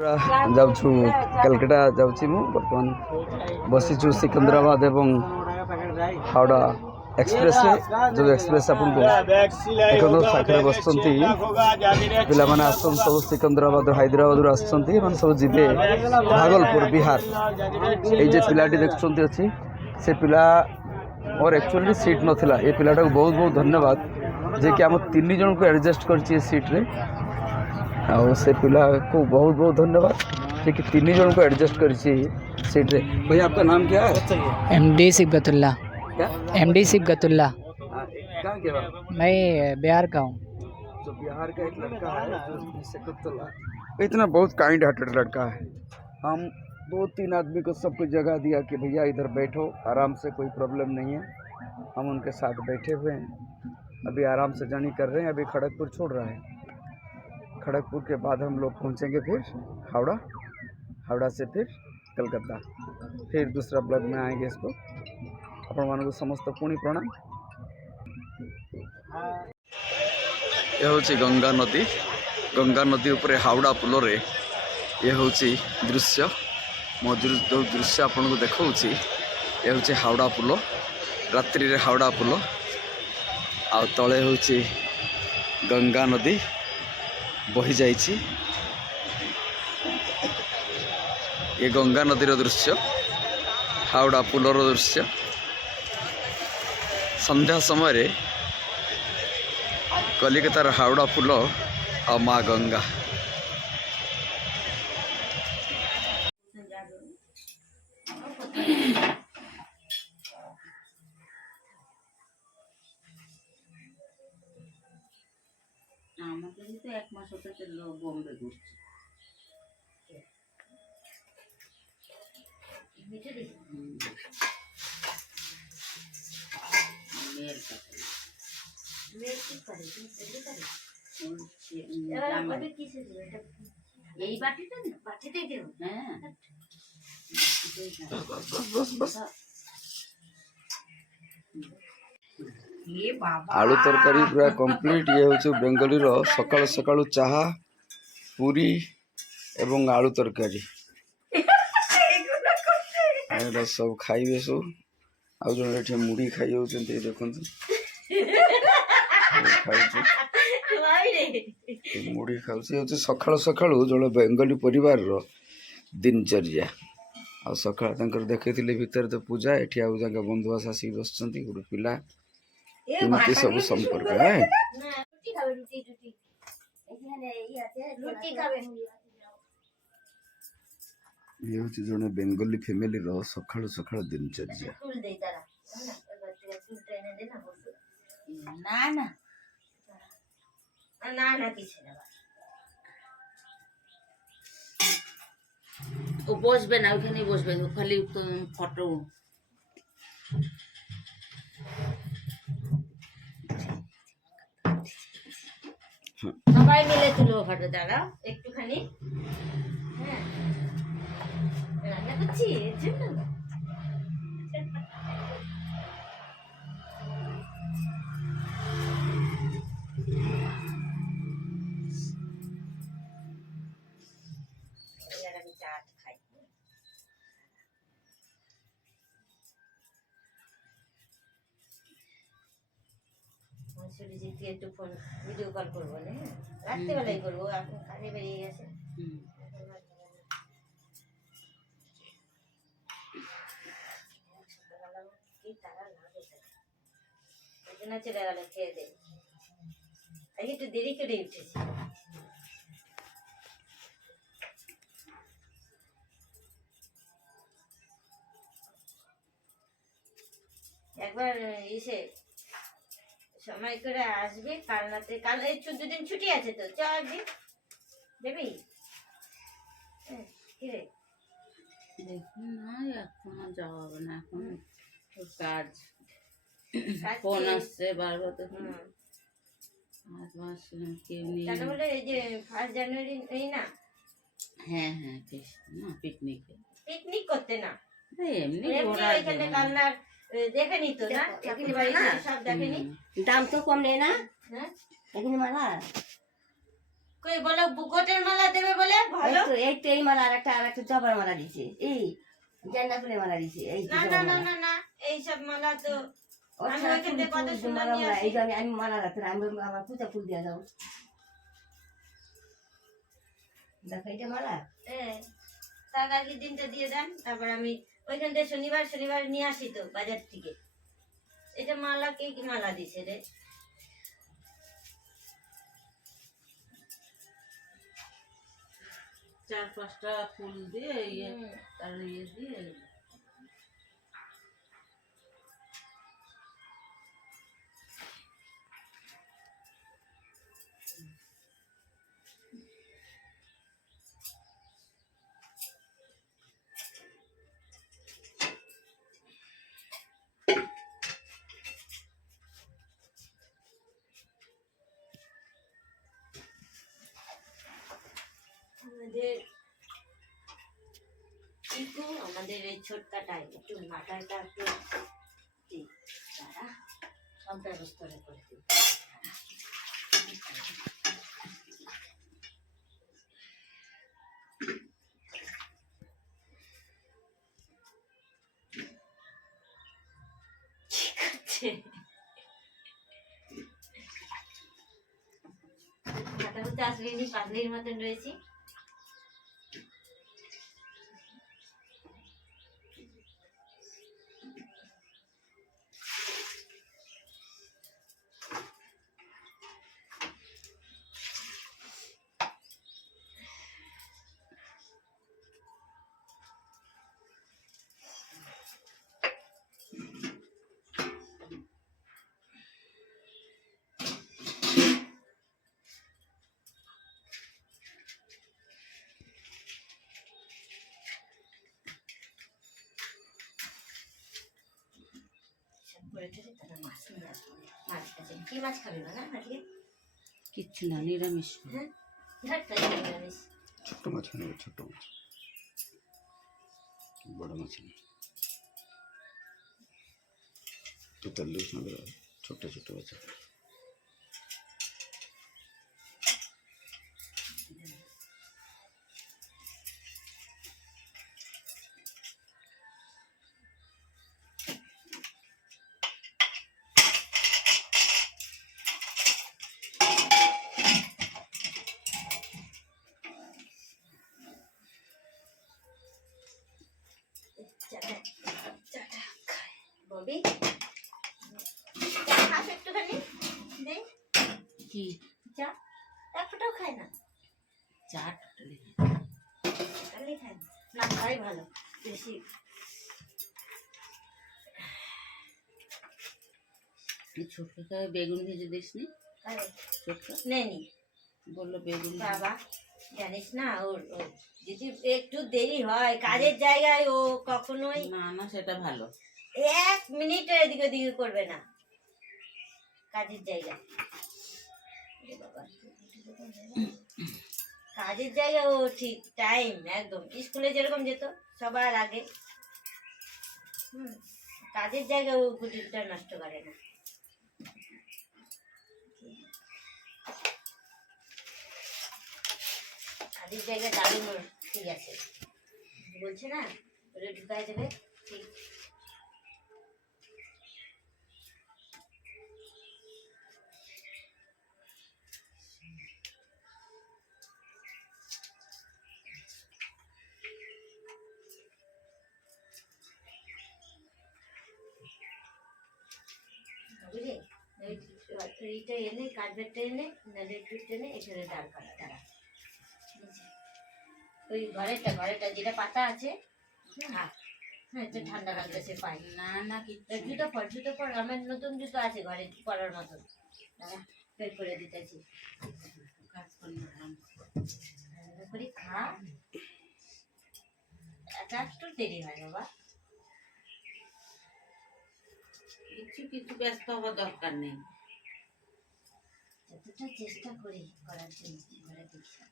जाऊँ कलकत्ता जाऊँ मु बर्तमान बसीचु सिकंदराबाद एवं हावड़ा एक्सप्रेस जो एक्सप्रेस आपन को देखो पाखे बस पाने आसन सब सिकंदराबाद हैदराबाद आसान सब जीवे भागलपुर बिहार ये पिलाटी देखुं अच्छी से पिला और एक्चुअली सीट नाला ये पिलाटा को बहुत बहुत धन्यवाद जे कि आम 3 जन को एडजस्ट कर सीट रे और से पिला को बहुत बहुत धन्यवाद जे कि 3 जन को एडजस्ट कर सीट रे। भैया आपका नाम क्या है? एमडी सिबगतुल्ला। क्या? एमडी सिबगतुल्ला। कहाँ के बात? मैं बिहार का हूँ। जो बिहार का एक लड़का है सिकंदराबाद, इतना बहुत काइंड हार्टेड लड़का है। हम 2-3 आदमी को सब कुछ जगह दिया कि भैया इधर बैठो आराम से, कोई प्रॉब्लम नहीं है। हम उनके साथ बैठे हुए हैं, अभी आराम से जर्नी कर रहे हैं। अभी खड़गपुर छोड़ रहा है, खड़गपुर के बाद हम लोग पहुंचेंगे फिर हावड़ा, हावड़ा से फिर कलकत्ता, फिर दूसरा ब्लॉग में आएंगे। इसको अपन मान को समस्त पुणी प्रणाम। यह हूँ गंगा नदी, गंगा नदी उपरे हावड़ा पुल रे ये हूँ दृश्य। मो जो दृश्य आपन को देखा ये हूँ हावड़ा पुल, रात्रि रे हावड़ा पुल आ तले हूँ गंगा नदी बही जाइछि। ये गंगा नदीर दृश्य, हावड़ा पुलर दृश्य। संध्या समय कलिकतार हावड़ा पुल और माँ गंगा। আমাদের তো 1 মাস হতে বোম্বে ঘুরছে। এই বাটিটা বাটিতেই দেব। হ্যাঁ आलू तरकारी पूरा कंप्लीट। ये हूँ बेंगली सकाल सकाल चाहा पूरी एवं आलू तरकारी सब खाइबे। सब आउ जन मुड़ी खाई देखो मुड़ी खाऊ सकाल सकाल जो बेंगली परिवार दिनचर्या। आ सका देखी भितर तो पूजा एटी आउ बंधुबास आसिक बस गोटे पिला इनके सब संपर्क है। ये हूँ जो बेंगली फैमिली सकाल सकाल दिनचर्या। না না না না কিছু না, ও বসবে না, ওখানেই বসবে, খালি ফটো। সবাই মিলে তুলো ফটো। দাঁড়াও একটুখানি। হ্যাঁ রান্না করছি এর জন্য। একটু ফোন ভিডিও কল করবো না, রাত্রিবেলাই করবো, এখন কাজে বেরিয়ে গেছে। চলে গেল খেয়ে দে, একটু দেরি করে উঠেছি। একবার এসে সময় করে আসবে, কাল রাতে, কাল এই 14 দিন ছুটি আছে তো, চ একদিন দেবি। কি রে দেখুন না, এখন যাওয়া হবে না, এখন কাজ ফোন আসছে বারবার। তো কেউ নেই বলে এই যে 1 জানুয়ারি এই না। হ্যাঁ হ্যাঁ না, পিকনিক পিকনিক করতে না, এমনি এখানে কান্নার দেখেনি তো না, একেবারে সব দেখেনি। দাম তো কম নেই না। হ্যাঁ এখানে মারা কই বলো গোটের মালা দেবে বলে ভালো এই তো এই মালা আর একটা জবার মালা দিছে এই গেন্দা ফুলের মালা দিছে এই না না না না না এই সব মালা তো আমি ওইখান থেকে কত সুন্দর নিয়ে আসি এই যে আমি মালা রাখতে আমি আমার পূজা ফুল দিয়ে যাও দেখো এটা মালা তার আগের দিনটা দিয়ে দেন তারপর আমি ওইখান থেকে শনিবার শনিবার নিয়ে আসি তো বাজার থেকে এটা মালা কে কি মালা দিছে রে চার পাঁচটা ফুল দিয়ে তার দিয়ে আমাদের এই ছোটকাটায় একটু মাথাটা একটু তারা সব ব্যবস্থা করে দিই মাথা আসলেনি পাগলির মতন রয়েছি কি মাছ খাবি না আজকে কিচ্ছু না নিরামিষ হ্যাঁ নিরামিষ ছোট্ট মাছ নেবে ছোট্ট মাছ বড় মাছ নেই তো তাহলে ছোট্ট ছোট্ট মাছ ববি খাস একটুখানি দে কি চা এক ফোঁটাও খায় না চা টোটালি খায় না খাই ভালো বেশি ছোট্ট বেগুন ভেজে দিস নি ছোট্ট নেনি বললো বেগুন বাবা জানিস না ওর যদি একটু দেরি হয় কাজের জায়গায় ও কখনোই না না সেটা ভালো 1 মিনিটের এদিক ওদিক করবে না কাজের জায়গায় কাজের জায়গায় ও ঠিক টাইম একদম স্কুলে যেরকম যেত সবার আগে কাজের জায়গায় ও গুটিটা নষ্ট করে না কাজের জায়গায় দারুণ ওর ঠিক আছে বলছে না ওটা ঢুকাই দেবে ঠিক বুঝলি এইটা এনে কার্পেটটা এনে নেটটা এনে এখানে দাঁড় করা দাঁড়া ওই ঘরেটা যেটা পাতা আছে হ্যাঁ হ্যাঁ একটু ঠান্ডা লাগতেছে পাই না না কি জুতো পর আমার নতুন জুতো আছে ঘরে পরার মতন দাঁড়া বের করে দিতেছি কাজ করলাম করে খা একটু দেরি হয় বাবা কিছু ব্যস্ত হওয়ার দরকার নেই যতটা চেষ্টা করি করার জন্য ঘরে দেখি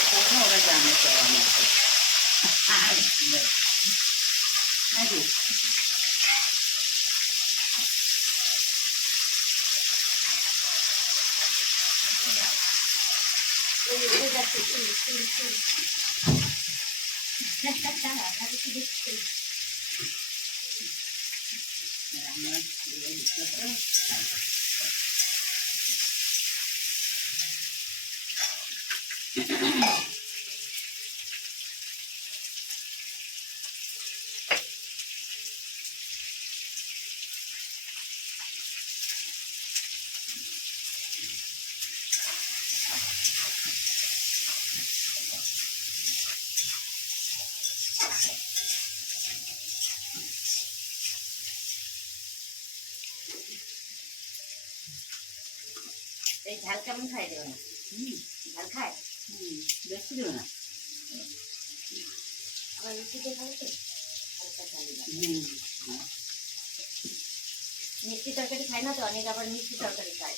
আমার নাকি এই ঝাল কেমন খাই দেবে না ঝাল খায় বেশি দেবো না আবার মিষ্টি দিয়ে খাবে তো হালকা ঝাল দিলাম। মিষ্টি তরকারি খায় না তো অনেক আবার মিষ্টি তরকারি খায়